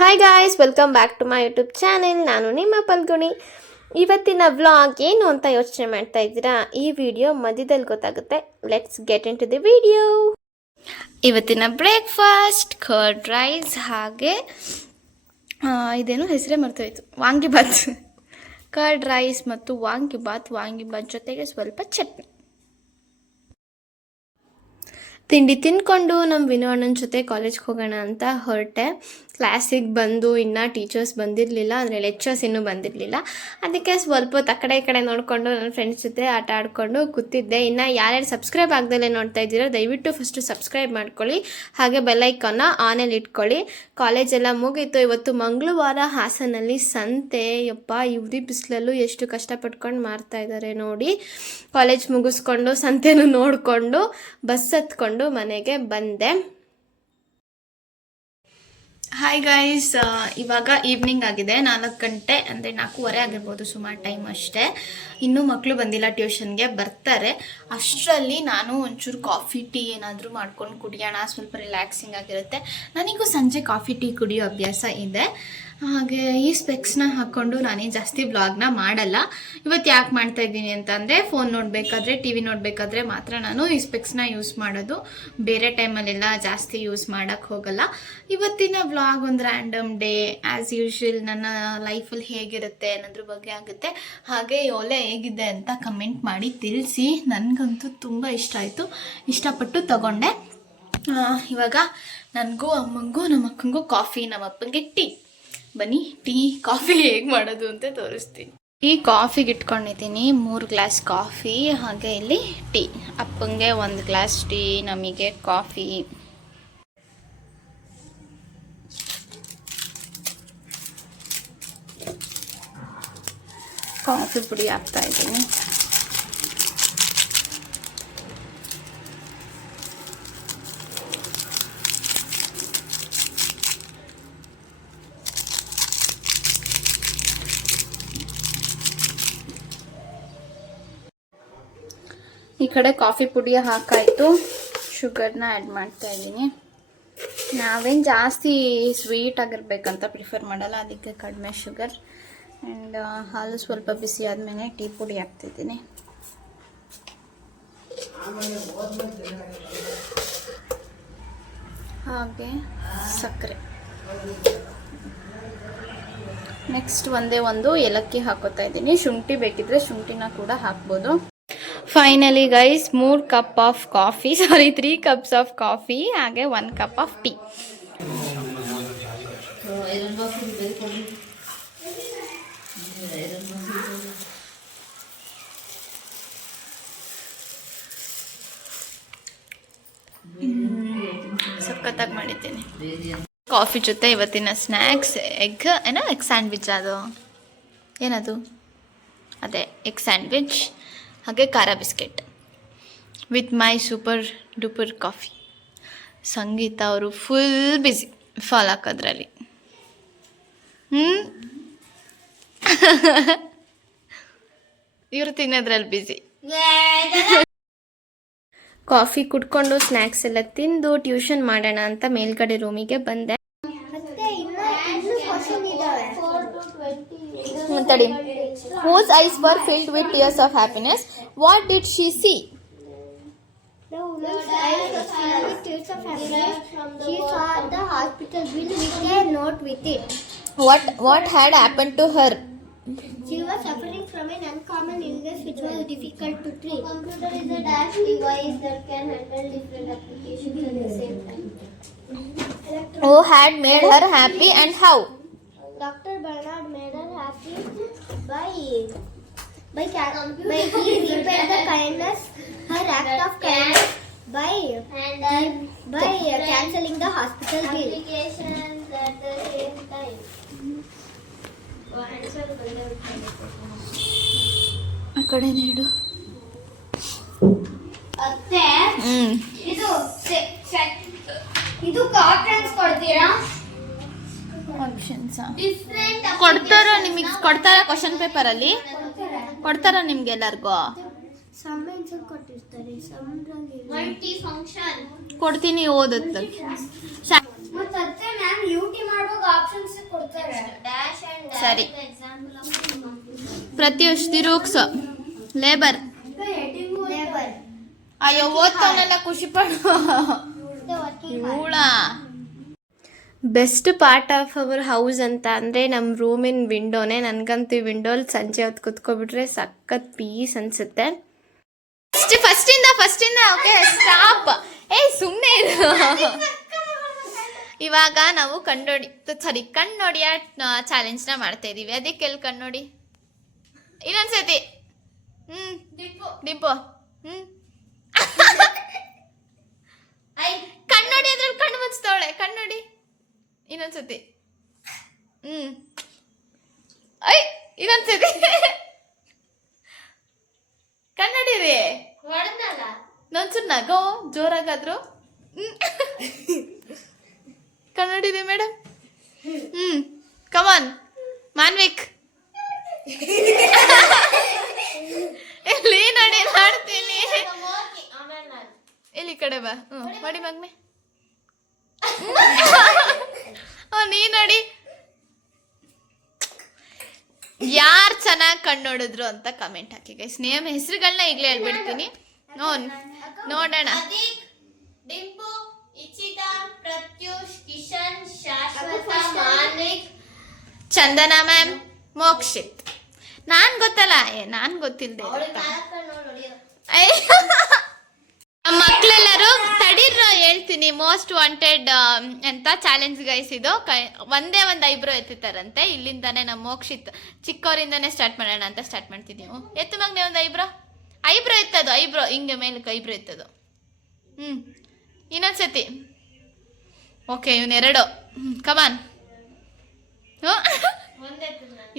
Hi guys, welcome back to my YouTube channel. ನಾನು ನಿಮ್ಮ ಪಲ್ಗುಣಿ. ಇವತ್ತಿನ ವ್ಲಾಗ್ ಏನು ಅಂತ ಯೋಚನೆ ಮಾಡ್ತಾ ಇದ್ದೀರಾ? ಈ ವಿಡಿಯೋ ಮಧ್ಯದಲ್ಲಿ ಗೊತ್ತಾಗುತ್ತೆ. Let's get into the video. ಇವತ್ತಿನ ಬ್ರೇಕ್ಫಾಸ್ಟ್ ಕರ್ಡ್ ರೈಸ್, ಹಾಗೆ ಇದೇನು ಹೆಸರೇ ಮರ್ತೋಯ್ತು, ವಾಂಗಿಬಾತ್. ಕರ್ಡ್ ರೈಸ್ ಮತ್ತು ವಾಂಗಿಬಾತ್ ಜೊತೆಗೆ ಸ್ವಲ್ಪ ಚಟ್ನಿ. ತಿಂಡಿ ತಿಂದ್ಕೊಂಡು ನಮ್ಮ ವಿನೋಣ್ಣನ ಜೊತೆ ಕಾಲೇಜ್ಗೆ ಹೋಗೋಣ ಅಂತ ಹೊರಟೆ. ಕ್ಲಾಸಿಗೆ ಬಂದು ಇನ್ನೂ ಟೀಚರ್ಸ್ ಬಂದಿರಲಿಲ್ಲ, ಅಂದರೆ ಲೆಕ್ಚರ್ಸ್ ಇನ್ನೂ ಬಂದಿರಲಿಲ್ಲ. ಅದಕ್ಕೆ ಸ್ವಲ್ಪ ಹೊತ್ತು ಆ ಕಡೆ ನೋಡಿಕೊಂಡು ನನ್ನ ಫ್ರೆಂಡ್ಸ್ ಜೊತೆ ಆಟ ಆಡಿಕೊಂಡು ಕೂತಿದ್ದೆ. ಇನ್ನು ಯಾರ್ಯಾರು ಸಬ್ಸ್ಕ್ರೈಬ್ ಆಗ್ದಲೇ ನೋಡ್ತಾ ಇದ್ದೀರೋ ದಯವಿಟ್ಟು ಫಸ್ಟು ಸಬ್ಸ್ಕ್ರೈಬ್ ಮಾಡ್ಕೊಳ್ಳಿ, ಹಾಗೆ ಬೆಲ್ಲೈಕನ್ನ ಆನಲ್ಲಿ ಇಟ್ಕೊಳ್ಳಿ. ಕಾಲೇಜೆಲ್ಲ ಮುಗೀತು. ಇವತ್ತು ಮಂಗಳವಾರ ಹಾಸನಲ್ಲಿ ಸಂತೆ. ಯಪ್ಪ, ಇವ್ರಿ ಬಿಸಿಲಲ್ಲೂ ಎಷ್ಟು ಕಷ್ಟಪಟ್ಕೊಂಡು ಮಾರ್ತಾ ಇದ್ದಾರೆ ನೋಡಿ. ಕಾಲೇಜ್ ಮುಗಿಸ್ಕೊಂಡು ಸಂತೆನೂ ನೋಡಿಕೊಂಡು ಬಸ್ ಹತ್ಕೊಂಡು ಮನೆಗೆ ಬಂದೆ. ಹಾಯ್ ಗೈಸ್, ಇವಾಗ ಈವ್ನಿಂಗ್ ಆಗಿದೆ. 4 ಗಂಟೆ, ಅಂದರೆ 4:15 ಆಗಿರ್ಬೋದು, ಸುಮಾರು ಟೈಮ್ ಅಷ್ಟೇ. ಇನ್ನೂ ಮಕ್ಕಳು ಬಂದಿಲ್ಲ, ಟ್ಯೂಷನ್ಗೆ ಬರ್ತಾರೆ. ಅಷ್ಟರಲ್ಲಿ ನಾನು ಒಂಚೂರು ಕಾಫಿ ಟೀ ಏನಾದರೂ ಮಾಡ್ಕೊಂಡು ಕುಡಿಯೋಣ, ಸ್ವಲ್ಪ ರಿಲ್ಯಾಕ್ಸಿಂಗ್ ಆಗಿರುತ್ತೆ. ನನಗೂ ಸಂಜೆ ಕಾಫಿ ಟೀ ಕುಡಿಯೋ ಅಭ್ಯಾಸ ಇದೆ. ಹಾಗೆ ಈ ಸ್ಪೆಕ್ಸ್ನ ಹಾಕ್ಕೊಂಡು ನಾನೇನು ಜಾಸ್ತಿ ವ್ಲಾಗ್ನ ಮಾಡಲ್ಲ. ಇವತ್ತು ಯಾಕೆ ಮಾಡ್ತಾ ಇದ್ದೀನಿ ಅಂತಂದರೆ, ಫೋನ್ ನೋಡಬೇಕಾದ್ರೆ, ಟಿ ವಿ ನೋಡಬೇಕಾದ್ರೆ ಮಾತ್ರ ನಾನು ಈ ಸ್ಪೆಕ್ಸ್ನ ಯೂಸ್ ಮಾಡೋದು. ಬೇರೆ ಟೈಮಲ್ಲೆಲ್ಲ ಜಾಸ್ತಿ ಯೂಸ್ ಮಾಡೋಕ್ಕೆ ಹೋಗಲ್ಲ. ಇವತ್ತಿನ ವ್ಲಾಗ್ ಒಂದು ರ್ಯಾಂಡಮ್ ಡೇ, ಆ್ಯಸ್ ಯೂಶ್ವಲ್ ನನ್ನ ಲೈಫಲ್ಲಿ ಹೇಗಿರುತ್ತೆ ಅನ್ನೋದ್ರ ಬಗ್ಗೆ ಆಗುತ್ತೆ. ಹಾಗೆ ಈ ಒಲೆ ಹೇಗಿದೆ ಅಂತ ಕಮೆಂಟ್ ಮಾಡಿ ತಿಳಿಸಿ. ನನಗಂತೂ ತುಂಬ ಇಷ್ಟ ಆಯಿತು, ಇಷ್ಟಪಟ್ಟು ತಗೊಂಡೆ. ಇವಾಗ ನನಗೂ ಅಮ್ಮಂಗೂ ನಮ್ಮ ಅಕ್ಕಂಗೂ ಕಾಫಿ, ನಮ್ಮ ಅಪ್ಪಂಗೆ ಟೀ. ಬನ್ನಿ ಟೀ ಕಾಫಿ ಹೇಗೆ ಮಾಡೋದು ಅಂತ ತೋರಿಸ್ತೀನಿ. ಈ ಕಾಫಿಗೆ ಇಟ್ಕೊಂಡಿದ್ದೀನಿ 3 ಗ್ಲಾಸ್ ಕಾಫಿ, ಹಾಗೆ ಇಲ್ಲಿ ಟೀ. ಅಪ್ಪಂಗೆ 1 ಗ್ಲಾಸ್ ಟೀ, ನಮಗೆ ಕಾಫಿ. ಕಾಫಿ ಪುಡಿ ಹಾಕ್ತಾ ಇದ್ದೀನಿ. ಈ ಕಡೆ ಕಾಫಿ ಪುಡಿ ಹಾಕಾಯಿತು, ಶುಗರ್ನ ಆ್ಯಡ್ ಮಾಡ್ತಾ ಇದ್ದೀನಿ. ನಾವೇನು ಜಾಸ್ತಿ ಸ್ವೀಟ್ ಆಗಿರ್ಬೇಕಂತ ಪ್ರಿಫರ್ ಮಾಡಲ್ಲ, ಅದಕ್ಕೆ ಕಡಿಮೆ ಶುಗರ್. ಆ್ಯಂಡ್ ಹಾಲು ಸ್ವಲ್ಪ ಬಿಸಿ ಆದಮೇಲೆ ಟೀ ಪುಡಿ ಹಾಕ್ತಿದ್ದೀನಿ. ಹಾಗೆ ಸಕ್ಕರೆ. ನೆಕ್ಸ್ಟ್ ಒಂದೇ ಒಂದು ಏಲಕ್ಕಿ ಹಾಕೋತಾ ಇದ್ದೀನಿ. ಶುಂಠಿ ಬೇಕಿದ್ರೆ ಶುಂಠಿನ ಕೂಡ ಹಾಕ್ಬೋದು. Finally guys, 3 cup of coffee, 3 cups of coffee, ಹಾಗೆ 1 ಕಪ್ ಆಫ್ ಟೀ. ಸಖತ್ತಾಗಿ ಮಾಡಿದ್ದೇನೆ. ಕಾಫಿ ಜೊತೆ ಇವತ್ತಿನ ಸ್ನ್ಯಾಕ್ಸ್ ಎಗ್ ಸ್ಯಾಂಡ್ವಿಚ್. ಅದು ಏನದು? ಅದೇ ಎಗ್ ಸ್ಯಾಂಡ್ವಿಚ್, ಹಾಗೆ ಖಾರ biscuit with my super duper coffee. ಸಂಗೀತ ಅವರು ಫುಲ್ ಬ್ಯುಸಿ ಫಾಲ್ ಹಾಕೋದ್ರಲ್ಲಿ. ಇವರು ತಿನ್ನೋದ್ರಲ್ಲಿ ಬ್ಯುಸಿ. ಕಾಫಿ ಕುಡ್ಕೊಂಡು ಸ್ನ್ಯಾಕ್ಸ್ ಎಲ್ಲ ತಿಂದು ಟ್ಯೂಷನ್ ಮಾಡೋಣ ಅಂತ ಮೇಲ್ಗಡೆ ರೂಮಿಗೆ ಬಂದೆ. ತಡಿ. Whose eyes were filled with tears of happiness? What did she see? The woman's eyes were filled with tears of happiness. She saw the hospital bill with a note with it. What had happened to her? She was suffering from an uncommon illness which was difficult to treat. Computer is a dash device that can handle different applications at the same time. Who had made her happy and how? Dr. Bernard made her happy by he repaid the kindness, her act of kindness by cancelling the hospital bill. Applications at the same time. ಆ ಕಡೆ ನೀಡು. ಅತ್ತೆ, ಇದು cottons ಕೊಡ್ತೀರಾ? ಕೊಡ್ತಾರ ನಿಮಗೆ? ಕೊಡ್ತಾರ question paper ಅಲ್ಲಿ ಕೊಡ್ತಾರ ನಿಮ್ಗೆ ಎಲ್ಲರಿಗೂ? ಮಲ್ಟಿ ಫಂಕ್ಷನ್ ಕೊಡ್ತೀನಿ, ಓದತ್ತೆ. ಮತ್ತೆ ಮ್ಯಾಮ್ ಯುಟಿ ಮಾಡುವಾಗ ಆಪ್ಷನ್ಸ್ ಕೊಡ್ತಾರೆ ಡ್ಯಾಶ್ ಅಂಡ್ ಸರಿ. ಎಕ್ಸಾಂಪಲ್ ಆಫ್ ಪ್ರತ್ಯೂಷ್ ತಿರುಗ್ಸು ಲೇಬರ್. ಲೇಬರ್ ಅಯ್ಯೋ ಓದ್ತಾವನೆಲ್ಲ ಖುಷಿ ಪಡು. ಇವಳ best part of our house ಅಂತ ಅಂದರೆ ನಮ್ಮ ರೂಮಿನ ವಿಂಡೋನೇ. ನನಗಂತೂ ಈ ವಿಂಡೋಲಿ ಸಂಜೆ ಹೊತ್ತು ಕುತ್ಕೊಬಿಟ್ರೆ ಸಖತ್ ಪೀಸ್ ಅನಿಸುತ್ತೆ. ಫಸ್ಟಿಂದ ಓಕೆ ಸ್ಟಾಪ್. ಸುಮ್ಮನೆ ಇರು. ಇವಾಗ ನಾವು ಕಣ್ಣೋಡಿಯ ಚಾಲೆಂಜ್ನ ಮಾಡ್ತಾ ಇದ್ದೀವಿ. ಅದಕ್ಕೆ ಎಲ್ಲಿ ಕಣ್ಣೋಡಿ ಇನ್ನೊಂದ್ಸತಿ. ಡಿಂಪು ಕಣ್ಣೋಡಿ ಅದ್ರಲ್ಲಿ ಕಣ್ಣು ಮುಚ್ತಾವಳೆ. ಕಣ್ಣೋಡಿ ಇನ್ನೊಂದ್ಸತಿ. ಇನ್ನೊಂದ್ಸತಿ ಕನ್ನಡಿ ರೀ ನೊಂಚೂರು ನಗೋ ಜೋರಾಗಾದ್ರು. ಕನ್ನಡಿ ರೀ ಮೇಡಮ್. ಕಮಾನ್ ಮಾನ್ವಿಕ್. ಎಲ್ಲಿ ನೋಡಿ ಮಾಡ್ತೀನಿ. ಎಲ್ಲಿ ಕಡೆ ಬಾ. ಮಾಡಿ ಮಗ್ನೆ. ನೀ ನೋಡಿ ಯಾರು ಚೆನ್ನಾಗಿ ಕಣ್ಣೋಡಿದ್ರು ಅಂತ ಕಮೆಂಟ್ ಹಾಕಿ ಗೈಸ್. ನೇಮ್ ಹೆಸರುಗಳನ್ನ ಈಗಲೇ ಹೇಳ್ಬಿಡ್ತೀನಿ. ನೋಡೋಣ. ಡಿಂಪು, ಇಚಿತಾ, ಪ್ರತ್ಯೂಷ್, ಕಿಶನ್, ಶಾಶ್ವತ, ಮಾನ್ವಿಕ್, ಚಂದನಾ ಮ್ಯಾಮ್, ಮೋಕ್ಷಿತ್. ನಾನ್ ಗೊತ್ತಲ್ಲ. ನಾನ್ ಗೊತ್ತಿಲ್ಲದೆ ಮಕ್ಕಳೆಲ್ಲರೂ ತಡೀರ ಹೇಳ್ತೀನಿ. ಮೋಸ್ಟ್ ವಾಂಟೆಡ್ ಅಂತ ಚಾಲೆಂಜ್ ಗೈಸ್ ಇದು. ಒಂದೇ ಒಂದು ಐಬ್ರೋ ಎತ್ತಿತಾರಂತೆ. ಇಲ್ಲಿಂದಾನೆ ನಮ್ಮ ಮೋಕ್ಷಿತ್ ಚಿಕ್ಕವರಿಂದಾನೆ ಸ್ಟಾರ್ಟ್ ಮಾಡೋಣ ಅಂತ ಸ್ಟಾರ್ಟ್ ಮಾಡ್ತೀನಿ. ಎತ್ತು ಮಗನೆ ಒಂದು ಐಬ್ರೋ ಎತ್ತದು. ಐಬ್ರೋ ಹಿಂಗೆ ಮೇಲಕ್ಕೆ ಐಬ್ರೋ ಎತ್ತದು. ಇನ್ನೊಂದ್ಸತಿ. ಓಕೆ ಇವನೆರಡು. ಕಮಾನ್.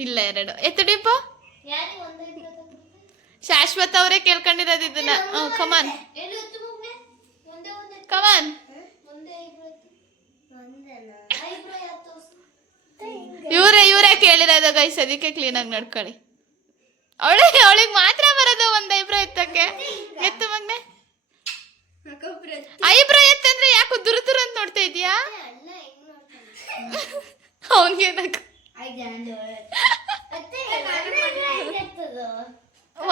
ಇಲ್ಲ ಎರಡು ಎತ್ತು ಡಿಂಪು. ಶಾಶ್ವತ ಅವರೇ ಕೇಳ್ಕೊಂಡಿರೋದು ಇದನ್ನ. ಕಮಾನ್ ಕಮಾನ್. ಇವರೇ ಕೇಳಿರೋದು ಗೈಸ್. ಅದಕ್ಕೆ ಕ್ಲೀನಾಗಿ ನಡ್ಕೊಳ್ಳಿ. ಅವಳಿಗೆ ಮಾತ್ರ ಬರೋದು ಒಂದು ಐಬ್ರೋ ಎತ್ತಕ್ಕೆ. ಎತ್ತು ಮಗ್ನೆ. ಐಬ್ರೋ ಎತ್ತಂದ್ರೆ ಯಾಕೋ ದುರುದುರು ಅಂತ ನೋಡ್ತಾ ಇದೀಯಾ? ಅವನ್ಗೆ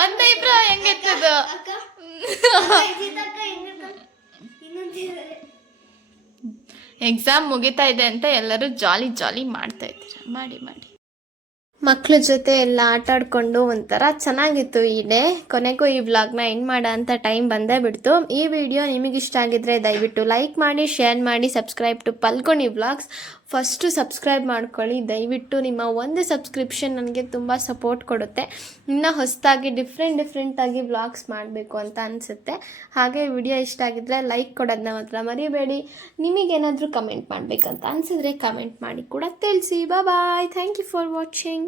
ಒಂದ್ ಐಬ್ರೋ ಹೆಂಗೆತ್ತದು? ಎಕ್ಸಾಮ್ ಮುಗಿತಾ ಇದೆ ಅಂತ ಎಲ್ಲರೂ ಜಾಲಿ ಮಾಡ್ತಾ ಇದ್ದೀರಾ. ಮಾಡಿ ಮಕ್ಳ ಜೊತೆ ಎಲ್ಲ ಆಟ ಆಡ್ಕೊಂಡು ಒಂಥರ ಚೆನ್ನಾಗಿತ್ತು ಈ ಡೇ. ಕೊನೆಗೂ ಈ ವ್ಲಾಗ್ನ ಎಂಡ್ ಮಾಡೋ ಅಂತ ಟೈಮ್ ಬಂದೇ ಬಿಡ್ತು. ಈ ವಿಡಿಯೋ ನಿಮಗಿಷ್ಟ ಆಗಿದ್ರೆ ದಯವಿಟ್ಟು ಲೈಕ್ ಮಾಡಿ, ಶೇರ್ ಮಾಡಿ, subscribe to Palguni vlogs. First subscribe ಮಾಡ್ಕೊಳ್ಳಿ ದಯವಿಟ್ಟು. ನಿಮ್ಮ ಒಂದು ಸಬ್ಸ್ಕ್ರಿಪ್ಷನ್ ನನಗೆ ತುಂಬ ಸಪೋರ್ಟ್ ಕೊಡುತ್ತೆ. ಇನ್ನೂ ಹೊಸದಾಗಿ ಡಿಫ್ರೆಂಟಾಗಿ ವ್ಲಾಗ್ಸ್ ಮಾಡಬೇಕು ಅಂತ ಅನಿಸುತ್ತೆ. ಹಾಗೆ ವಿಡಿಯೋ ಇಷ್ಟ ಆಗಿದ್ರೆ ಲೈಕ್ ಕೊಡೋದನ್ನ ಮಾತ್ರ ಮರಿಬೇಡಿ. ನಿಮಗೇನಾದರೂ ಕಮೆಂಟ್ ಮಾಡಬೇಕಂತ ಅನಿಸಿದ್ರೆ ಕಮೆಂಟ್ ಮಾಡಿ ಕೂಡ ತಿಳಿಸಿ. Bye. Thank you for watching.